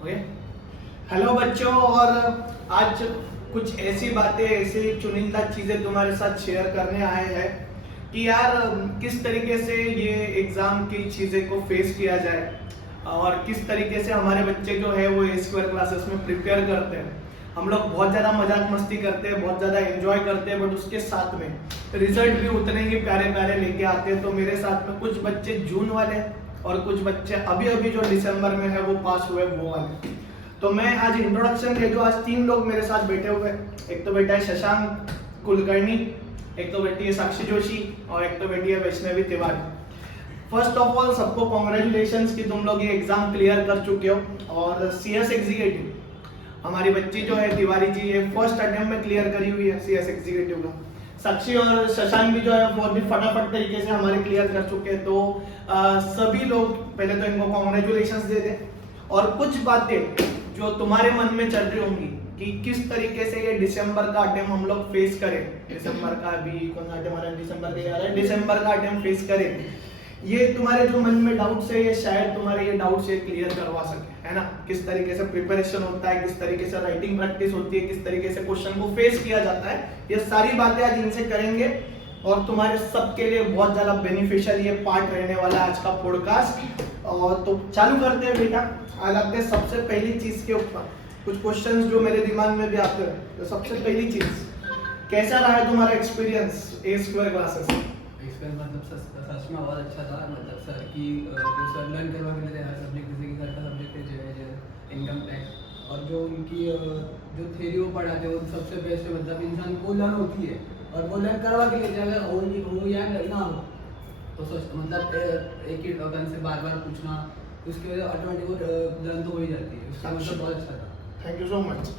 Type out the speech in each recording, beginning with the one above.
Okay. Hello बच्चों, और आज कुछ ऐसी बातें, ऐसी चुनिंदा चीजें तुम्हारे साथ शेयर करने आए हैं कि यार किस तरीके से ये एग्जाम की चीजें को फेस किया जाए और किस तरीके से हमारे बच्चे जो है वो ए स्क्वायर क्लासेस में प्रिपेयर करते हैं। हम लोग बहुत ज़्यादा मजाक मस्ती करते हैं, बहुत ज़्यादा एंजॉय करते हैं, बट उसके साथ में रिजल्ट भी उतने ही प्यारे प्यारे लेके आते हैं। तो मेरे साथ में कुछ बच्चे जून वाले और कुछ बच्चे अभी अभी जो दिसंबर में है वो पास हुए वो वाले। तो मैं आज इंट्रोडक्शन दे दूं। आज 3 लोग मेरे साथ बैठे हुए। एक तो बेटा है शशांक कुलकर्णी, एक तो बेटी है साक्षी जोशी और एक तो बेटी है Vaishnavi Tiwari. First of all सबको कॉन्ग्रेचुलेशंस कि तुम लोग ये एग्जाम क्लियर कर चुके हो। और सीएस एग्जीक्यूटिव हमारी बच्ची जो है तिवारी जी, ये फर्स्ट अटेम्प्ट में क्लियर करी हुई है सीएस एग्जीक्यूटिव का। साक्षी और शशांक भी जो है बहुत भी फटाफट तरीके से हमारे क्लियर कर चुके हैं। तो सभी लोग पहले तो इनको कॉन्ग्रेचुलेशंस दे दें। और कुछ बातें जो तुम्हारे मन में चल रही होंगी कि किस तरीके से ये दिसंबर का अटेम्प्ट हम लोग फेस करें, दिसंबर का अभी कौन सा अटेम्प्ट आ रहा है, दिसंबर का आ रहा है, दिसंबर का अटेम्प्ट फेस करें, ये तुम्हारे जो मन में डाउट्स है ये शायद तुम्हारे ये डाउट्स ये क्लियर करवा सके, है ना। किस तरीके से प्रिपरेशन होता है, किस तरीके से राइटिंग प्रैक्टिस होती है, किस तरीके से क्वेश्चन को फेस किया जाता है, ये सारी बातें आज इनसे करेंगे और तुम्हारे सबके लिए बहुत ज्यादा बेनिफिशियल ये पार्ट रहने वाला है आज का पॉडकास्ट। और तो चालू करते हैं बेटा। आज आते हैं सबसे पहली चीज के ऊपर, कुछ क्वेश्चंस जो मेरे दिमाग में भी आते हैं। तो सबसे पहली चीज, कैसा रहा है तुम्हारा एक्सपीरियंस ए स्क्वायर क्लासेस? मतलब सच में बहुत अच्छा था। मतलब सर की जो सर लर्न करवा के लेते हैं हर सब्जेक्ट, जैसे कि सर का सब्जेक्ट है जो इनकम टैक्स, और जो उनकी जो थ्योरी वो पढ़ाते हैं वो सबसे बेस्ट है। मतलब इंसान को लर्न होती है और वो लर्न करवा के लेते हैं। अगर हो या ना हो तो सोच मतलब एक ही कंसेप्ट बार बार पूछना, उसकी वजह से ऑटोमेटिक वो लर्न तो हो ही जाती है। उसका मतलब बहुत अच्छा था। Thank you so much.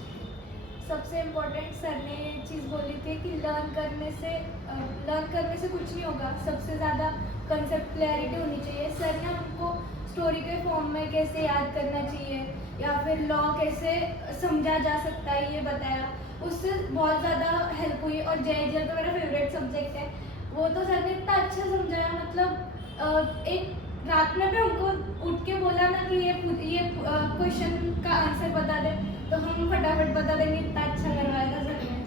सबसे इम्पोर्टेंट सर ने ये चीज़ बोली थी कि लर्न करने से कुछ नहीं होगा, सबसे ज़्यादा कंसेप्ट क्लैरिटी होनी चाहिए। सर ने हमको स्टोरी के फॉर्म में कैसे याद करना चाहिए या फिर लॉ कैसे समझा जा सकता है ये बताया, उससे बहुत ज़्यादा हेल्प हुई। और जे तो मेरा फेवरेट सब्जेक्ट है, वो तो सर ने इतना अच्छा समझाया। मतलब एक रात में भी हमको उठ के बोला ना कि ये क्वेश्चन का आंसर बता दे, तो हम फटाफट बता देंगे, इतना अच्छा करवाया था सर ने।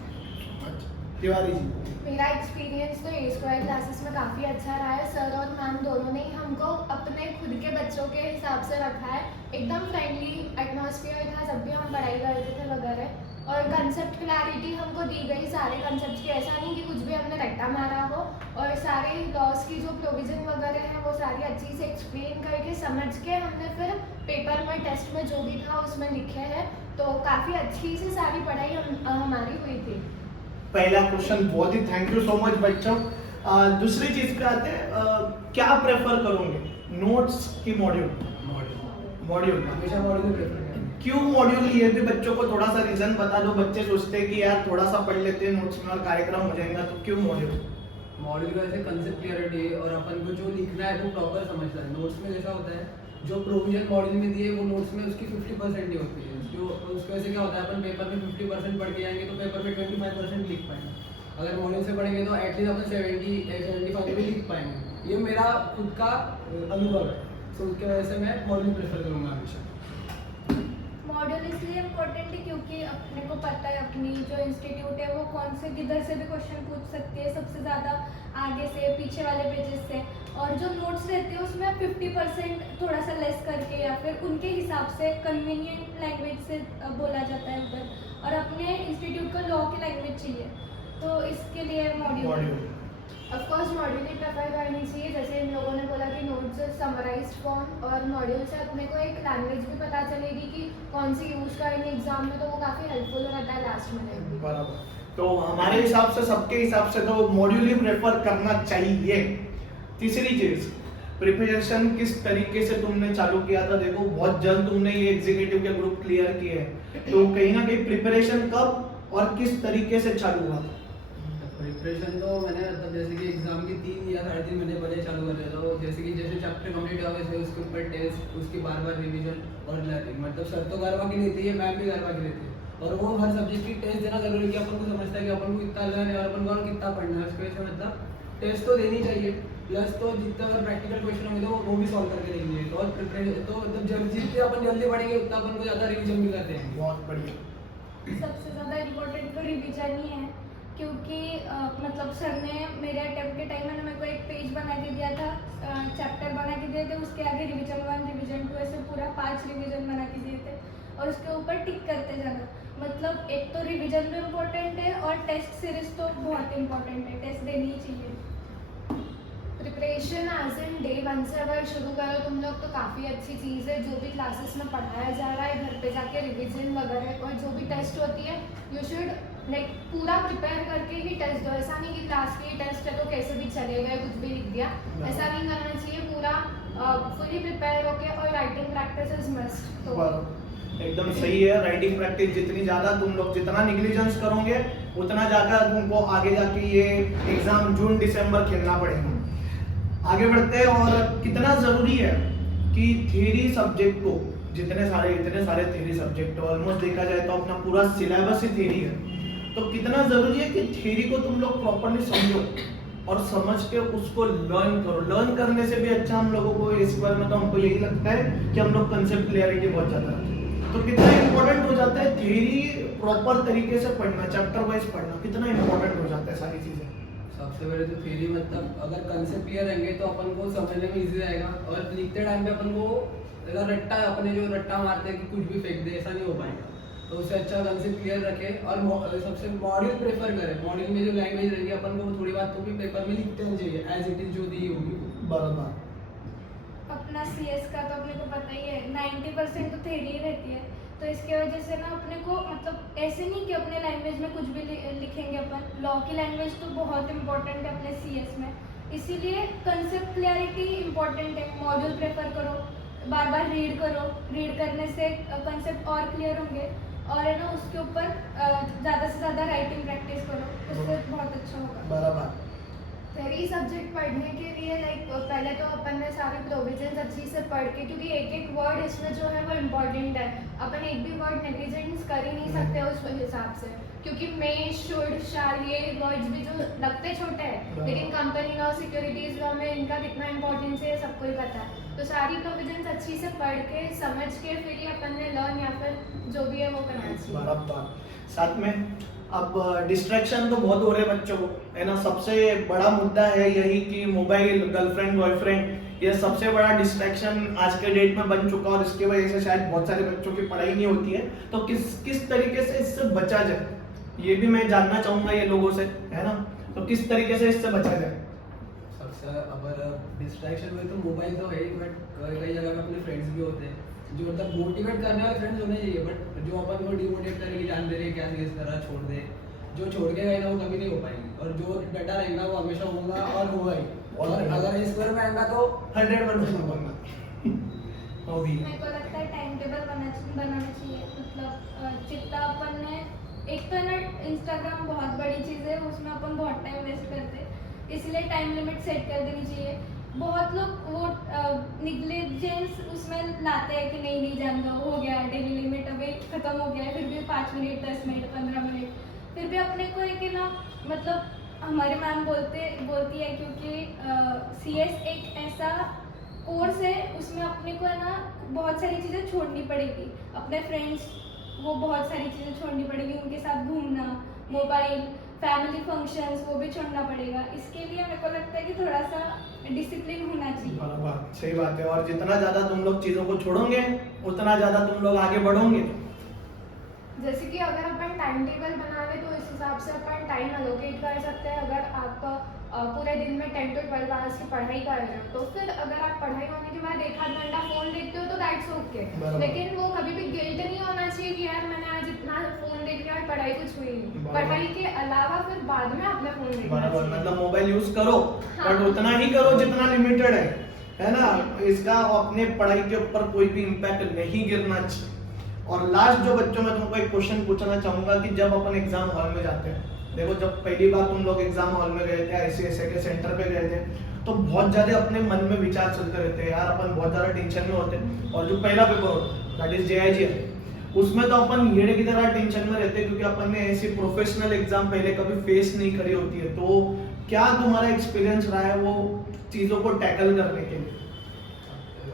तिवारी जी, मेरा एक्सपीरियंस तो ए स्क्वायर क्लासेस में काफ़ी अच्छा रहा है। सर और मैम दोनों ने ही हमको अपने खुद के बच्चों के हिसाब से रखा है। एकदम फ्रेंडली एटमॉस्फेयर था जब भी हम पढ़ाई करते थे वगैरह। और कंसेप्ट क्लैरिटी हमको दी गई सारे कंसेप्ट की, ऐसा नहीं कि कुछ भी हमने रट्टा मारा हो। और सारे लॉस की जो प्रोविज़न वगैरह है वो सारी अच्छी से एक्सप्लेन करके समझ के हमने फिर पेपर में टेस्ट में जो भी था उसमें लिखे हैं। तो काफ़ी अच्छी से सारी पढ़ाई हमारी हुई थी। पहला क्वेश्चन बहुत ही थैंक यू सो मच बच्चों। दूसरी चीज पे आते हैं, क्या प्रेफर करोगे, नोट्स की मॉड्यूल? मॉड्यूल हमेशा मॉड्यूल प्रेफर करेंगे। क्यों मॉड्यूल? ये भी बच्चों को थोड़ा सा रीजन बता दो। बच्चे सोचते हैं कि यार थोड़ा सा पढ़ लेते हैं नोट्स में और कार्यक्रम हो जाएगा, तो क्यों मॉड्यूल? मॉड्यूल का जैसे कंसेप्ट क्लियरिटी और अपन को जो लिखना है वो प्रॉपर समझता है। नोट्स में जैसा होता है जो प्रोविजन मॉड्यूल में दिए वो नोट्स में उसकी 50% ही होती है। जो उसकी वजह से क्या होता है, अपन पेपर में 50% पढ़ के जाएंगे तो पेपर में 25% लिख पाएंगे। अगर मॉड्यूल से पढ़ेंगे तो एटलीस्ट अपन 75 भी लिख पाएंगे। ये मेरा खुद का अनुभव है। तो उसकी वजह से मैं मॉड्यूल प्रेफर करूँगा हमेशा। मॉड्यूल इसलिए इम्पोर्टेंट है क्योंकि अपने को पता है अपनी जो इंस्टीट्यूट है वो कौन से किधर से भी क्वेश्चन पूछ सकती है, सबसे ज़्यादा आगे से पीछे वाले पेजेस से। और जो नोट्स रहते हैं उसमें 50% थोड़ा सा लेस करके या फिर उनके हिसाब से कन्वीनियंट लैंग्वेज से बोला जाता है उधर, और अपने इंस्टीट्यूट को लॉ की लैंग्वेज चाहिए, तो इसके लिए मॉड्यूल। ऑफकोर्स मॉड्यूल ही प्रेफर करनी चाहिए। जैसे इन लोगों ने बोला कि नोट्स समराइज्ड फॉर्म, और मॉड्यूल से अपने को एक लैंग्वेज भी पता चलेगी कि कौन सी यूज करेंगे एग्जाम में, तो वो काफ़ी हेल्पफुल रहता है लास्ट में भी। बराबर। तो हमारे हिसाब से, सबके हिसाब से तो मॉड्यूल ही प्रेफर करना चाहिए। तीसरी चीज, प्रिपरेशन किस तरीके से तुमने चालू किया था? देखो बहुत जल्द तुमने ये एग्जीक्यूटिव के ग्रुप क्लियर किए हैं, तो कहीं ना कहीं प्रिपरेशन कब और किस तरीके से चालू हुआ? प्रिपरेशन तो मैंने मतलब जैसे कि एग्जाम के 3 या 3.5 महीने पहले चालू कर दिया था। तो जैसे चैप्टर कंप्लीट हो गए थे उसके ऊपर टेस्ट, उसकी बार बार रिवीजन और लर्निंग। मतलब सर तो करवा के लेते हैं, मैम भी करवा के लेते हैं, और वो हर सब्जेक्ट की टेस्ट देना जरूरी है कि अपन को समझता है कि अपन को कितना लर्न है और अपन को कितना पढ़ना है। उसकी वजह से मतलब टेस्ट तो देनी चाहिए। प्लस तो जितना अगर प्रैक्टिकल क्वेश्चन होंगे तो वो भी सॉल्व करके देंगे। तो और प्रिपरेशन तो मतलब जितने अपन जल्दी पढ़ेंगे उतना अपन को ज़्यादा रिवीजन भी करते हैं। बहुत बढ़िया। सबसे ज़्यादा इम्पोर्टेंट तो रिवीजन ही है, क्योंकि मतलब सर ने मेरे अटेम्प्ट के टाइम में मेरे को एक पेज बना के दिया था, चैप्टर बना के दिए थे, उसके आगे रिवीजन 1 रिवीजन 2 ऐसे पूरा 5 रिवीजन बना के दिए थे और उसके ऊपर टिक करते जाना। मतलब एक तो रिवीजन भी इम्पोर्टेंट है और टेस्ट सीरीज तो बहुत इम्पोर्टेंट है, टेस्ट देनी ही चाहिए। प्रिपरेशन एज इन डे 1 से अगर शुरू करो तुम लोग तो काफ़ी अच्छी चीज़ है। जो भी क्लासेस में पढ़ाया जा रहा है घर पे जाके रिवीजन वगैरह, और जो भी टेस्ट होती है यू शुड लाइक पूरा प्रिपेयर करके ही टेस्ट दो। ऐसा नहीं कि क्लास की टेस्ट है तो कैसे भी चलेगा कुछ भी लिख दिया, ऐसा नहीं करना चाहिए। पूरा फुली प्रिपेयर होके, और राइटिंग प्रैक्टिस इज मस्ट। तो एकदम सही है। राइटिंग प्रैक्टिस जितनी ज़्यादा तुम लोग जितना निग्लिजेंस करोगे उतना जाकर तुमको आगे जाके ये एग्ज़ाम जून दिसंबर खेलना पड़ेगा। आगे बढ़ते हैं। और कितना ज़रूरी है कि थ्योरी सब्जेक्ट को इतने सारे थ्योरी सब्जेक्ट ऑलमोस्ट देखा जाए तो अपना पूरा सिलेबस ही थ्योरी है, तो कितना ज़रूरी है कि थ्योरी को तुम लोग प्रॉपर्ली समझो और समझ के उसको लर्न करो। लर्न करने से भी अच्छा हम लोगों को इस बार में तो हमको यही लगता है कि हम लोग कंसेप्ट क्लियरिटी बहुत ज़्यादा रखते हैं। तो कितना इंपॉर्टेंट हो जाता है थ्योरी प्रॉपर तरीके से पढ़ना, चैप्टर वाइज पढ़ना, कितना इंपॉर्टेंट हो जाता है सारी चीज़ें। सबसे पहले तो थ्योरी मतलब अगर कंसेप्ट क्लियर रहेंगे तो अपन को समझने में इजी रहेगा, और लिखते टाइम पे अपन को अगर रट्टा अपने जो रट्टा मारते हैं कि कुछ भी फेंक दे, ऐसा नहीं हो पाएगा। तो उससे अच्छा कंसेप्ट क्लियर रखे और सबसे मॉड्यूल प्रेफर करें। मॉड्यूल में जो लैंग्वेज रहेगी अपन को थोड़ी बात तो भी पेपर में लिखते रहना चाहिए एज इट इज जो दी होगी। बराबर। अपना सीएस का तो अपने को पता ही है 90% तो थ्योरी ही रहती है, तो इसके वजह से ना अपने को मतलब ऐसे नहीं कि अपने लैंग्वेज में कुछ भी लिखेंगे अपन। लॉ की लैंग्वेज तो बहुत इंपॉर्टेंट है अपने सीएस में, इसीलिए कंसेप्ट क्लैरिटी इंपॉर्टेंट है। मॉड्यूल प्रेफर करो, बार बार रीड करो, रीड करने से कंसेप्ट और क्लियर होंगे, और है ना उसके ऊपर ज़्यादा से ज़्यादा राइटिंग प्रैक्टिस करो, उससे बहुत अच्छा होगा। बराबर। थ्योरी सब्जेक्ट पढ़ने के लिए लाइक पहले तो अपन ने सारे प्रोविजंस अच्छी से पढ़ के, क्योंकि एक एक वर्ड इसमें जो है वो इम्पोर्टेंट है। अपन एक भी वर्ड नेग्लिजेंस कर ही नहीं सकते उस हिसाब से, क्योंकि मे, शुड, शाल ये वर्ड्स भी जो लगते छोटे हैं लेकिन कंपनी लॉ, सिक्योरिटीज लॉ में इनका कितना इंपॉर्टेंस है सबको ही पता है। तो सारी प्रोविजंस अच्छी से पढ़ के समझ के फिर ही अपन ने लर्न या फिर जो भी है वो करना चाहिए। बराबर। साथ में अब डिस्ट्रैक्शन तो बहुत हो रहे बच्चों को, है ना। सबसे बड़ा मुद्दा है यही कि मोबाइल, गर्लफ्रेंड, बॉयफ्रेंड, ये सबसे बड़ा डिस्ट्रैक्शन आज के डेट में बन चुका, और इसकी वजह से शायद बहुत सारे बच्चों की पढ़ाई नहीं होती है। तो किस तरीके से इससे बचा जाए, ये भी मैं जानना चाहूँगा ये लोगों से, है ना। तो किस तरीके से इससे बचा जाए? सबसे अगर डिस्ट्रैक्शन में तो मोबाइल तो है ही, बट कई जगह पे अपने फ्रेंड्स भी होते हैं जो मतलब मोटिवेट करने वाले फ्रेंड्स होने चाहिए, बट जो अपन को डिमोटिवेट करेंगे, जान दे रहे क्या इस तरह छोड़ दे, जो छोड़ के गए ना वो कभी नहीं हो पाएंगे, और जो डटा रहेगा वो हमेशा होगा और होगा ही। और अगर इस पर में आएगा तो 100% होगा। तो भी मेरे को लगता है टाइम टेबल बनाना चाहिए। मतलब जितना अपन ने, एक तो है ना इंस्टाग्राम बहुत बड़ी चीज़ है, उसमें अपन बहुत टाइम वेस्ट करते हैं, इसलिए टाइम लिमिट सेट कर देनी चाहिए। बहुत लोग वो निग्लिजेंस उसमें लाते हैं कि नहीं जान लो, हो गया डेली लिमिट अभी ख़त्म हो गया है, फिर भी 5 मिनट, 10 मिनट, 15 मिनट, फिर भी अपने को है कि ना मतलब हमारे मैम बोलती है, क्योंकि सीएस एक ऐसा कोर्स है उसमें अपने को है ना बहुत सारी चीज़ें छोड़नी पड़ेगी। अपने फ्रेंड्स वो बहुत सारी चीज़ें छोड़नी पड़ेगी, उनके साथ घूमना, मोबाइल, फैमिली फंक्शंस वो भी छोड़ना पड़ेगा। इसके लिए मेरे को लगता है कि थोड़ा सा डिसिप्लिन होना चाहिए। बराबर, सही बात है। और जितना ज़्यादा तुम लोग चीज़ों को छोड़ोगे उतना ज़्यादा तुम लोग आगे बढ़ोगे। जैसे कि अगर अपन टाइम टेबल बना ले तो इस हिसाब से अपन टाइम एलोकेट कर सकते हैं। अगर आप पूरे दिन में 10 to 12 आवर्स की पढ़ाई कर रहे हो, तो फिर अगर आप पढ़ाई करने के बाद 1-8 घंटा फ़ोन देखते हो तो दैट्स ओके, लेकिन वो कभी भी गिल्ट नहीं होना चाहिए कि यार मैंने आज इतना फ़ोन देख लिया और पढ़ाई कुछ हुई नहीं। पढ़ाई के अलावा फिर बाद में आपने फ़ोन देखना बराबर, चाहिए। मतलब मोबाइल यूज करो हाँ। बट उतना ही करो जितना लिमिटेड है ना। इसका अपने पढ़ाई के ऊपर कोई भी इम्पैक्ट नहीं गिरना चाहिए। और लास्ट जो बच्चों में तुमको एक क्वेश्चन पूछना चाहूंगा कि जब अपन एग्जाम हॉल में जाते हैं, देखो जब पहली बार तुम लोग एग्जाम हॉल में गए थे, ऐसे के सेंटर पे गए थे, तो बहुत ज्यादा अपने मन में विचार चलते रहते हैं, यार अपन बहुत ज्यादा टेंशन में होते हैं। और जो पहला पेपर होता है दैट इज JIG, उसमें तो अपन हीरे की तरह टेंशन में रहते हैं, क्योंकि अपन ने ऐसी प्रोफेशनल एग्जाम पहले कभी फेस नहीं करी होती है। तो क्या तुम्हारा एक्सपीरियंस रहा है वो चीज़ों को टैकल करने के लिए?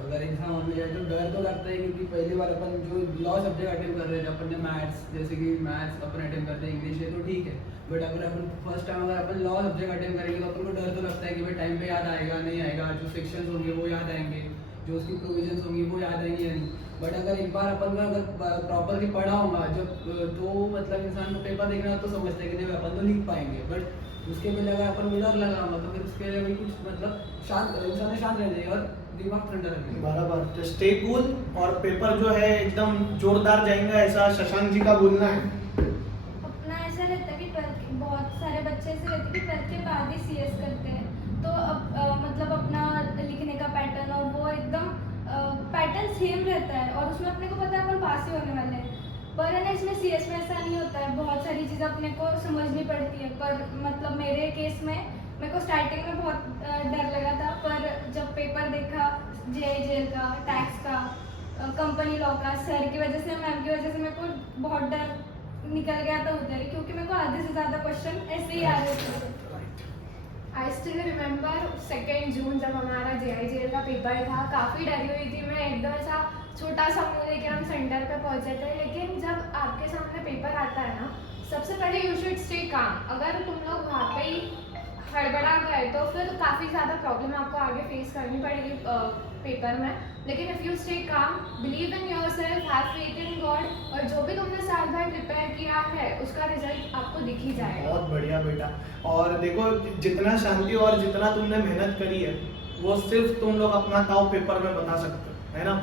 अगर एग्जाम में जाए तो डर तो लगता है, क्योंकि पहली बार अपन जो लॉ सब्जेक्ट अटेम्प्ट कर रहे थे, अपन ने मैथ्स, जैसे कि मैथ्स अपन अटेम्प्ट करते हैं, इंग्लिश है तो ठीक है, बट अगर अपन फर्स्ट टाइम अगर अपन लॉ सब्जेक्ट अटेम्प्ट करेंगे तो अपन को डर तो लगता है कि भाई टाइम पे याद आएगा नहीं आएगा, जो सेक्शंस होंगे वो याद आएंगे, जो उसकी प्रोविजंस होंगी वो याद आएंगी या नहीं। बट अगर एक बार अपन का अगर प्रॉपरली पढ़ा होगा जब, तो मतलब इंसान को पेपर देखना तो समझता है कि नहीं अपन तो लिख पाएंगे, बट उसके पहले अगर अपन को डर लगा होगा तो फिर उसके लिए भाई कुछ मतलब शांत, इंसान शांत रह जाएगा और दिमाग ठंडा रखेगा। बराबर, तो स्टे कूल, और पेपर जो है एकदम जोरदार जाएंगे, ऐसा शशांक जी का बोलना है। अपना ऐसा रहता है कि 12th बहुत सारे बच्चे ऐसे रहते हैं कि 12th के बाद ही CS करते हैं, तो अब मतलब अपना लिखने का पैटर्न और वो एकदम पैटर्न सेम रहता है, और उसमें अपने को पता है अपन पास ही होने वाले हैं। पर है ना, इसमें CS में ऐसा नहीं होता है, बहुत सारी चीज़ें अपने को समझनी पड़ती है। पर मतलब मेरे केस में मेरे को स्टार्टिंग में बहुत डर लगा था, पर जब पेपर देखा JIJL का, टैक्स का, कंपनी लॉ का, सर की वजह से, मैम की वजह से मेरे को बहुत डर निकल गया था उधर ही, क्योंकि मेरे को आधे से ज़्यादा क्वेश्चन ऐसे ही आ रहे थे। आई स्टिल रिमेंबर 2 जून जब हमारा JIJL का पेपर था, काफ़ी डरी हुई थी मैं, एकदम ऐसा छोटा सा मुँह लेके हम सेंटर पे पहुंचे थे। लेकिन जब आपके सामने पेपर आता है ना, सबसे पहले यू शुड स्टे काम। अगर तुम लोग वहाँ पे ही हड़बड़ा गए तो फिर काफ़ी ज़्यादा प्रॉब्लम आपको आगे फेस करनी पड़ेगी पेपर में। लेकिन if you stay calm, believe in yourself, have faith in God, और जो भी तुमने साल भर प्रिपेयर किया है उसका रिजल्ट आपको दिख ही जाएगा। बहुत बढ़िया बेटा। और देखो, जितना शांति और जितना तुमने मेहनत करी है वो सिर्फ तुम लोग अपना ताव पेपर में बता सकते हो, है ना।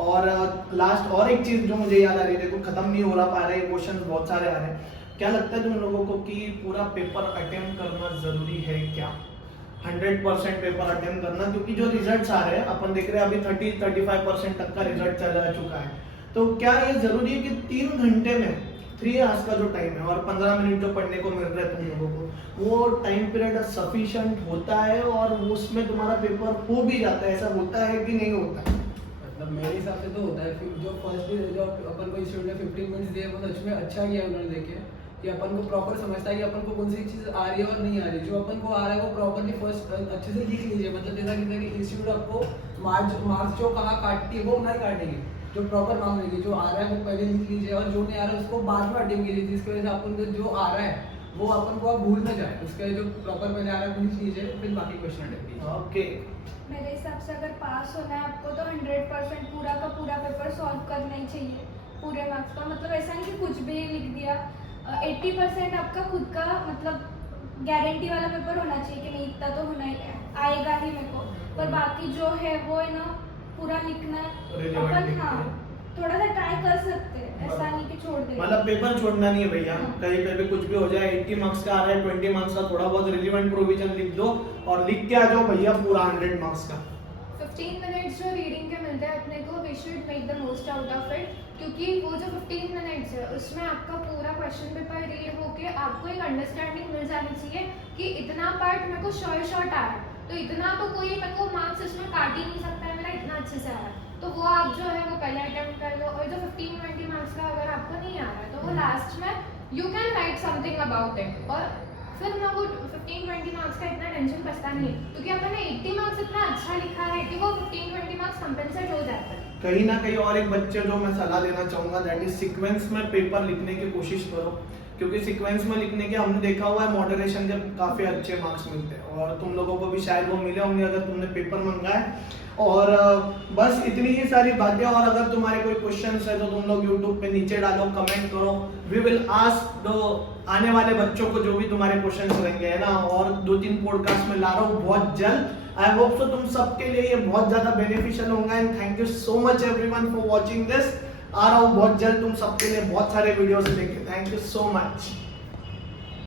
और लास्ट और एक चीज जो मुझे याद आ रही है, देखो खत्म नहीं हो रहा पा रहे, क्वेश्चन बहुत सारे आ रहे हैं, क्या लगता है तुम लोगों को कि पूरा पेपर अटेम्प्ट करना जरूरी है क्या? 100% पेपर अटेम्प्ट करना, क्योंकि जो रिजल्ट्स आ रहे हैं अपन देख रहे हैं अभी 30-35% तक का रिजल्ट चला चुका है, तो क्या ये जरूरी है कि 3 घंटे में 3 आवर्स का जो टाइम है और 15 मिनट जो पढ़ने को मिल रहा है तुम लोगों को, वो टाइम पीरियड सफिशिएंट होता है और उसमें तुम्हारा पेपर हो भी जाता है, ऐसा होता है कि नहीं होता है? मतलब मेरे हिसाब से तो होता है। फिर जो फर्स्ट डे जो अपन को इंस्टीट्यूट में 15 मिनट्स दिए, वो सच में अच्छा किया उन्होंने, देखे कि अपन को प्रॉपर समझता है कि अपन को कौन सी चीज़ आ रही है और नहीं आ रही है। जो अपन को आ रहा है वो प्रॉपरली फर्स्ट अच्छे से लिख लीजिए। मतलब जैसा कि इंस्टीट्यूट आपको मार्क्स जो कहाँ काटती है वो नहीं काटेंगे, जो प्रॉपर मार्क्स देंगे। जो आ रहा है वो पहले लिख लीजिए और जो नहीं आ रहा है उसको बाद में अटेम्प्ट कीजिए, जिसकी वजह से अपन को जो आ रहा है वो अपन को आप भूल ना जाए। उसका जो प्रॉपर पहले आ रहा है वो लिख लीजिए, फिर बाकी क्वेश्चन अटेम्प्ट कीजिए। ओके, मेरे हिसाब से अगर पास होना है आपको तो 100% पूरा का पूरा पेपर सॉल्व करना ही चाहिए, पूरे मार्क्स का। मतलब ऐसा नहीं कि कुछ भी लिख दिया। 80% आपका खुद का मतलब गारंटी वाला पेपर होना चाहिए कि नहीं इतना तो होना ही आएगा ही मेरे को, पर बाकी जो है वो है ना पूरा लिखना है अपन। हाँ, थोड़ा सा ट्राई कर सकते हैं, ऐसा नहीं कि छोड़ देंगे। मतलब पेपर छोड़ना नहीं है भैया, हाँ। कहीं पे भी कुछ भी हो जाए। 80 मार्क्स का आ रहा है, 20 मार्क्स का थोड़ा बहुत रिलेवेंट प्रोविजन लिख दो और लिख के आ जाओ भैया पूरा 100 मार्क्स का। 15 मिनट्स जो रीडिंग के मिलते हैं अपने को, we should make the most out of it, क्योंकि वो जो 15 मिनट्स है उसमें आपका पूरा क्वेश्चन पेपर रीड होके आपको एक अंडरस्टैंडिंग मिल जानी चाहिए कि इतना पार्ट मेरे को शॉर्ट आ रहा है, तो इतना तो कोई मेरे को मार्क्स इसमें काट ही नहीं सकता है, मेरा इतना अच्छे से आ रहा है। तो वो आप जो है वो पहले अटेम्प्ट कर लो, और जो 15-20 मार्क्स का अगर आपको नहीं आ रहा है तो वो लास्ट में you can write something about it, और फिर ना वो 15-20 मार्क्स का इतना टेंशन बचता नहीं है, क्योंकि अपन ने 80 मार्क्स इतना अच्छा लिखा है कि वो 15-20 मार्क्स कंपेंसेट हो जाता है। कहीं ना कहीं और एक बच्चे जो मैं सलाह देना चाहूंगा, दैट इज सीक्वेंस में पेपर लिखने की कोशिश करो, क्योंकि सीक्वेंस में लिखने के हमने देखा हुआ है मॉडरेशन के काफ़ी अच्छे मार्क्स मिलते हैं, और तुम लोगों को भी शायद वो मिले होंगे अगर तुमने पेपर मंगाया है। और बस इतनी ही सारी बातें, और अगर तुम्हारे कोई क्वेश्चंस है तो तुम लोग यूट्यूब पे नीचे डालो, कमेंट करो, वी विल आस्क द आने वाले बच्चों को जो भी तुम्हारे क्वेश्चंस रहेंगे, है ना। और 2-3 पॉडकास्ट में ला रहा हूँ बहुत जल्द। आई होप सो तुम सबके लिए ये बहुत ज़्यादा बेनिफिशियल होगा, and thank you so much everyone for watching this. आ रहा हूँ बहुत जल्द तुम सबके लिए बहुत सारे वीडियोस लेके। Thank you so much.